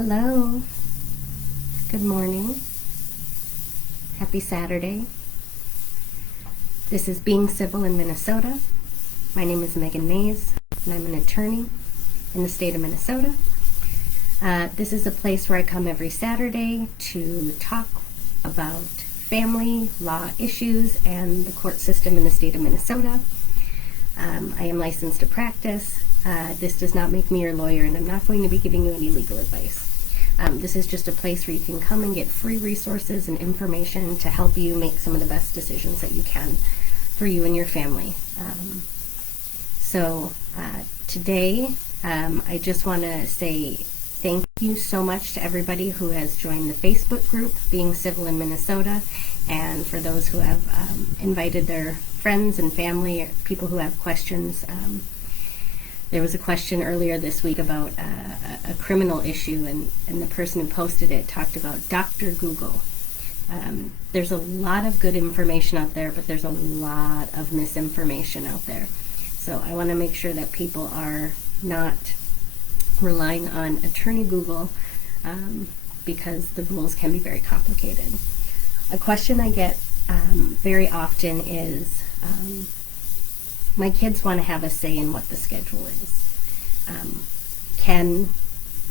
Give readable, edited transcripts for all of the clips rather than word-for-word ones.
Hello. Good morning. Happy Saturday. This is Being Civil in Minnesota. My name is Meghan Maes, and I'm an attorney in the state of Minnesota. This is a place where I come every Saturday to talk about family law issues and the court system in the state of Minnesota. I am licensed to practice. This does not make me your lawyer, and I'm not going to be giving you any legal advice. This is just a place where you can come and get free resources and information to help you make some of the best decisions that you can for you and your family. Today, I just want to say thank you so much to everybody who has joined the Facebook group, Being Civil in Minnesota, and for those who have invited their friends and family, or people who have questions. There was a question earlier this week about a criminal issue, and the person who posted it talked about Dr. Google. There's a lot of good information out there, but there's a lot of misinformation out there. So I want to make sure that people are not relying on Attorney Google because the rules can be very complicated. A question I get very often is, my kids want to have a say in what the schedule is. Can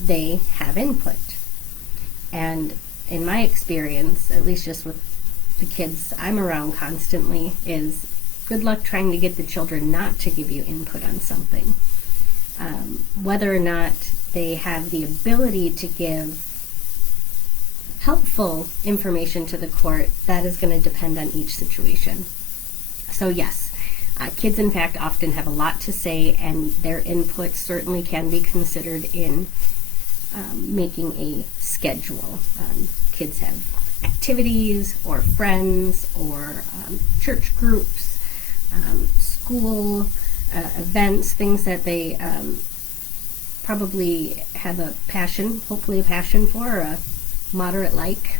they have input? And in my experience, at least just with the kids I'm around constantly, is good luck trying to get the children not to give you input on something. Whether or not they have the ability to give helpful information to the court, that is going to depend on each situation. So yes, kids, in fact, often have a lot to say, and their input certainly can be considered in making a schedule. Kids have activities or friends or church groups, school events, things that they probably have a passion, hopefully a passion for, or a moderate like.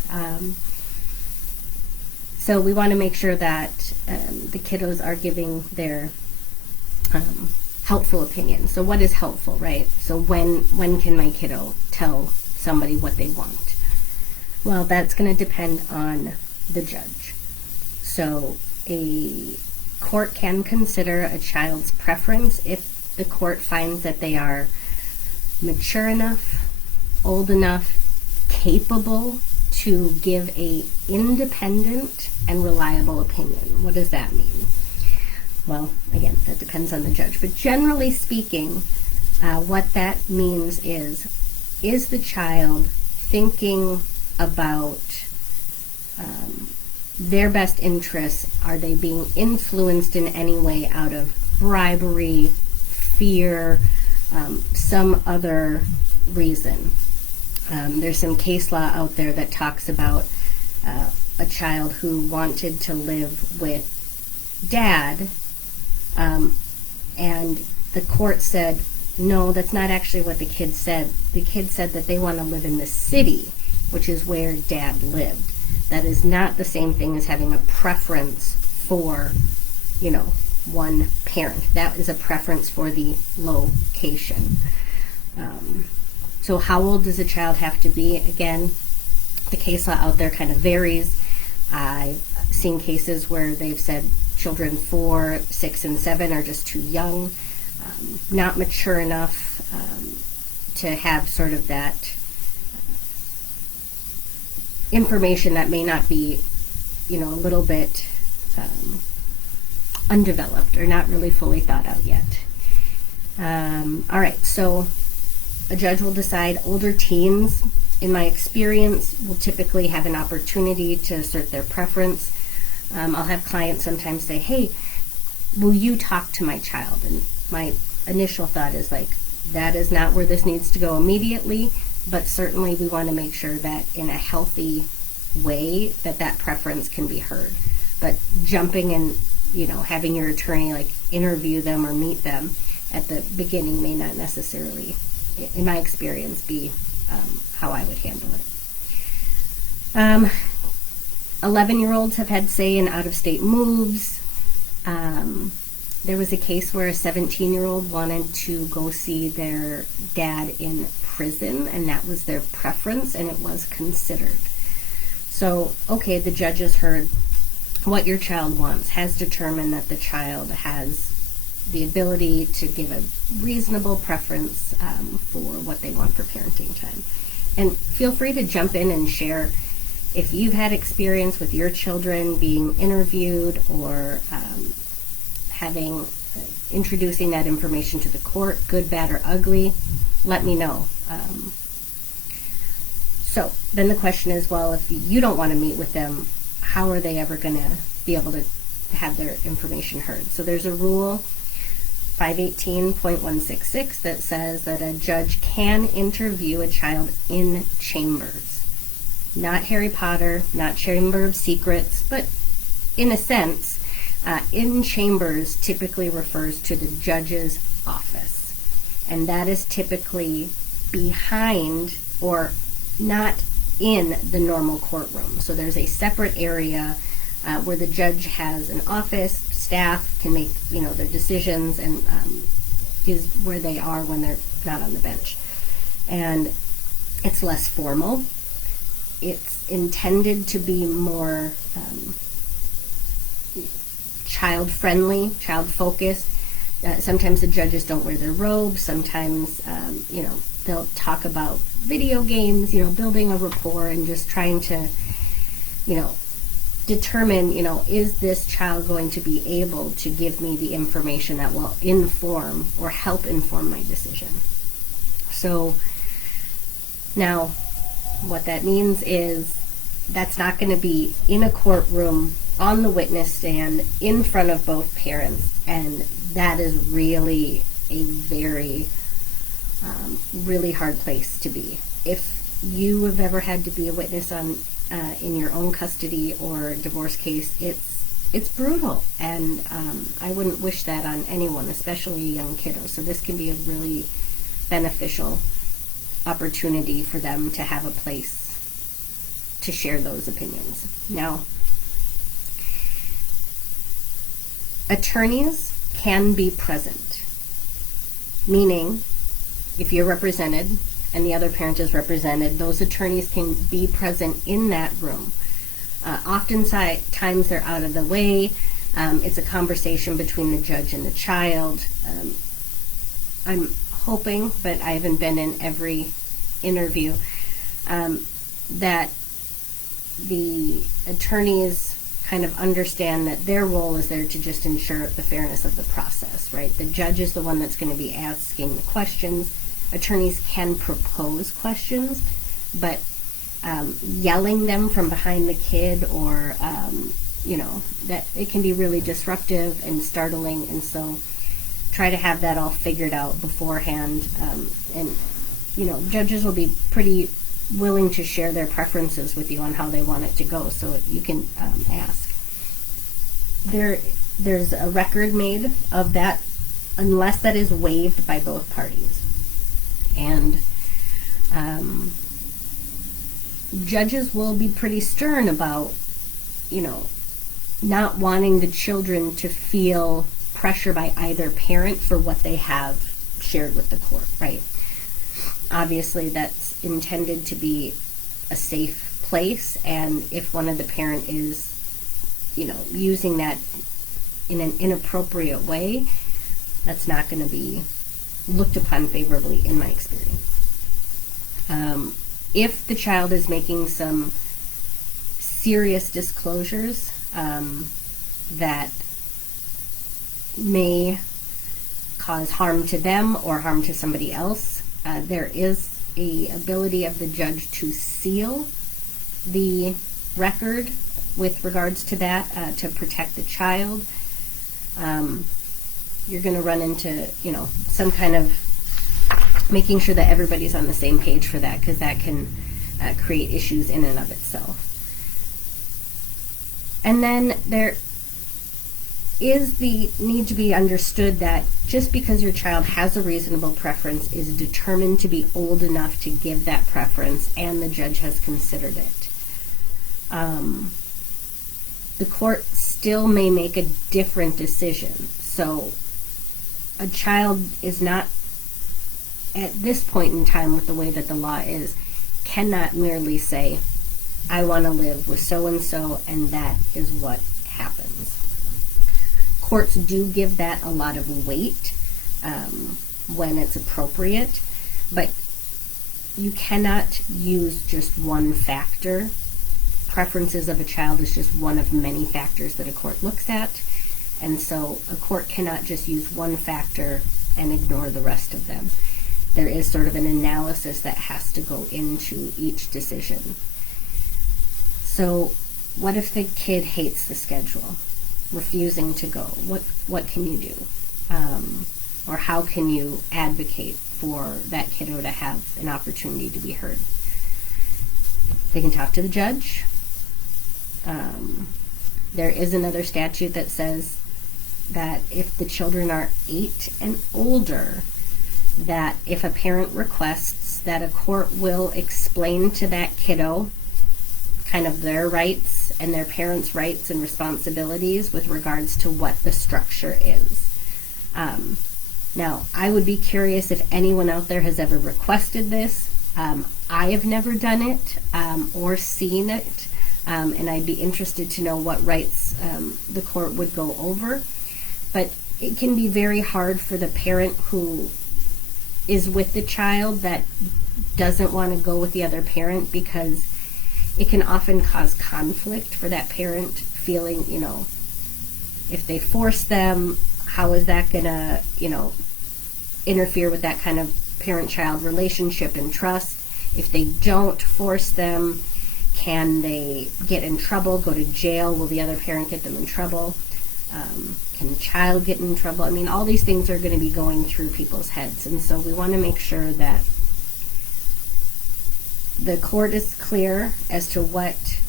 So we want to make sure that the kiddos are giving their helpful opinion. So what is helpful, right? So when can my kiddo tell somebody what they want? Well, that's going to depend on the judge. So a court can consider a child's preference if the court finds that they are mature enough, old enough, capable to give a independent and reliable opinion. What does that mean? Well, again, that depends on the judge. But generally speaking, what that means is the child thinking about their best interests? Are they being influenced in any way out of bribery, fear, some other reason? There's some case law out there that talks about a child who wanted to live with dad, and the court said, no, that's not actually what the kid said. The kid said that they want to live in the city, which is where dad lived. That is not the same thing as having a preference for, one parent. That is a preference for the location. So how old does a child have to be? Again, the case law out there kind of varies. I've seen cases where they've said children 4, 6, and 7 are just too young, not mature enough to have sort of that information that may not be, a little bit undeveloped or not really fully thought out yet. All right, so a judge will decide. Older teens, in my experience, will typically have an opportunity to assert their preference. I'll have clients sometimes say, hey, will you talk to my child? And my initial thought is that is not where this needs to go immediately, but certainly we want to make sure that in a healthy way that preference can be heard. But jumping in, having your attorney interview them or meet them at the beginning may not necessarily, in my experience, be how I would handle it. 11-year-olds have had say in out-of-state moves. There was a case where a 17-year-old wanted to go see their dad in prison, and that was their preference, and it was considered. So, okay, the judge has heard what your child wants, has determined that the child has the ability to give a reasonable preference for what they want for parenting time. And feel free to jump in and share if you've had experience with your children being interviewed or introducing that information to the court, good, bad, or ugly. Let me know. So then the question is, well, if you don't want to meet with them, how are they ever going to be able to have their information heard? So there's a rule, 518.166, that says that a judge can interview a child in chambers. Not Harry Potter, not Chamber of Secrets, but in a sense, in chambers typically refers to the judge's office. And that is typically behind or not in the normal courtroom. So there's a separate area where the judge has an office, staff can make their decisions, and is where they are when they're not on the bench. And it's less formal. It's intended to be more child-friendly, child-focused. Sometimes the judges don't wear their robes. Sometimes, they'll talk about video games, building a rapport and just trying to, determine, is this child going to be able to give me the information that will inform or help inform my decision. So now what that means is that's not going to be in a courtroom on the witness stand in front of both parents, and that is really a very really hard place to be. If you have ever had to be a witness on in your own custody or divorce case, it's brutal, and I wouldn't wish that on anyone, especially a young kiddo. So this can be a really beneficial opportunity for them to have a place to share those opinions. Now, attorneys can be present, meaning if you're represented and the other parent is represented, those attorneys can be present in that room. Oftentimes they're out of the way. It's a conversation between the judge and the child. I'm hoping, but I haven't been in every interview, that the attorneys kind of understand that their role is there to just ensure the fairness of the process, right? The judge is the one that's going to be asking the questions. Attorneys can propose questions, but yelling them from behind the kid or, that it can be really disruptive and startling, and so try to have that all figured out beforehand. And judges will be pretty willing to share their preferences with you on how they want it to go, so you can ask. There's a record made of that unless that is waived by both parties. And judges will be pretty stern about, not wanting the children to feel pressure by either parent for what they have shared with the court, right? Obviously, that's intended to be a safe place, and if one of the parent is, using that in an inappropriate way, that's not going to be looked upon favorably in my experience. If the child is making some serious disclosures that may cause harm to them or harm to somebody else, there is a ability of the judge to seal the record with regards to that to protect the child. You're going to run into, some kind of making sure that everybody's on the same page for that, because that can create issues in and of itself. And then there is the need to be understood that just because your child has a reasonable preference is determined to be old enough to give that preference, and the judge has considered it. the court still may make a different decision. So a child is not, at this point in time with the way that the law is, cannot merely say, I want to live with so-and-so, and that is what happens. Courts do give that a lot of weight when it's appropriate, but you cannot use just one factor. Preferences of a child is just one of many factors that a court looks at, and so a court cannot just use one factor and ignore the rest of them. There is sort of an analysis that has to go into each decision. So what if the kid hates the schedule, refusing to go? What can you do? Or how can you advocate for that kiddo to have an opportunity to be heard? They can talk to the judge. There is another statute that says that if the children are 8 and older, that if a parent requests, that a court will explain to that kiddo kind of their rights and their parents' rights and responsibilities with regards to what the structure is. Now, I would be curious if anyone out there has ever requested this. I have never done it or seen it, and I'd be interested to know what rights the court would go over. But it can be very hard for the parent who is with the child that doesn't want to go with the other parent, because it can often cause conflict for that parent, feeling, if they force them, how is that going to, interfere with that kind of parent-child relationship and trust? If they don't force them, can they get in trouble, go to jail? Will the other parent get them in trouble? Can the child get in trouble? I mean, all these things are going to be going through people's heads, and so we want to make sure that the court is clear as to what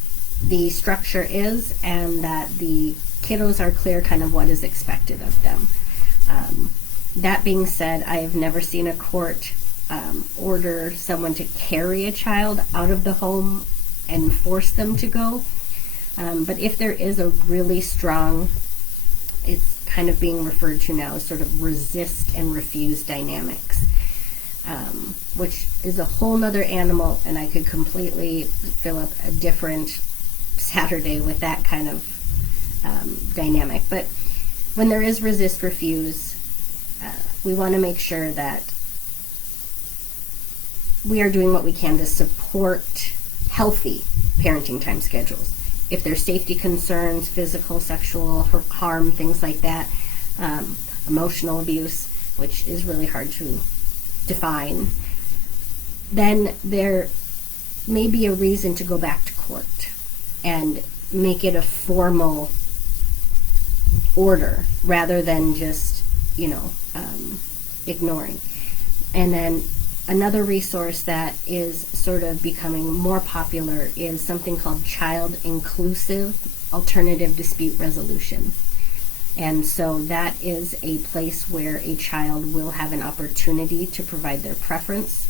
the structure is, and that the kiddos are clear kind of what is expected of them. That being said, I have never seen a court order someone to carry a child out of the home and force them to go. But if there is a really strong, it's kind of being referred to now as sort of resist and refuse dynamics, which is a whole nother animal, and I could completely fill up a different Saturday with that kind of dynamic. But when there is resist, refuse, we want to make sure that we are doing what we can to support healthy parenting time schedules. If there's safety concerns, physical, sexual harm, things like that, emotional abuse, which is really hard to define, then there may be a reason to go back to court and make it a formal order rather than just, ignoring. And then another resource that is sort of becoming more popular is something called Child Inclusive Alternative Dispute Resolution. And so that is a place where a child will have an opportunity to provide their preference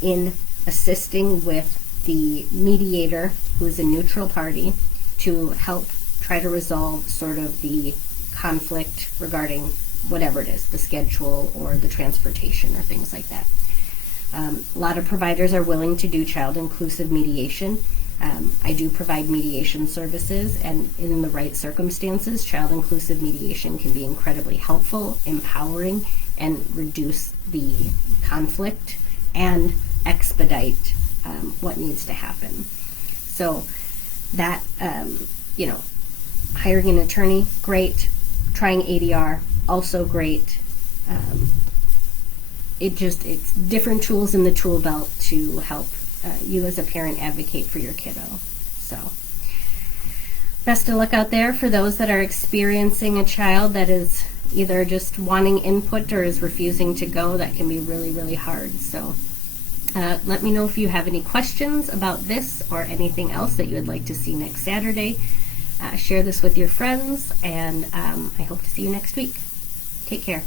in assisting with the mediator, who is a neutral party, to help try to resolve sort of the conflict regarding whatever it is, the schedule or the transportation or things like that. A lot of providers are willing to do child-inclusive mediation. I do provide mediation services, and in the right circumstances, child-inclusive mediation can be incredibly helpful, empowering, and reduce the conflict and expedite what needs to happen. So that, hiring an attorney, great. Trying ADR, also great. It's different tools in the tool belt to help you as a parent advocate for your kiddo. So best of luck out there for those that are experiencing a child that is either just wanting input or is refusing to go. That can be really, really hard. So let me know if you have any questions about this or anything else that you would like to see next Saturday. Share this with your friends, and I hope to see you next week. Take care.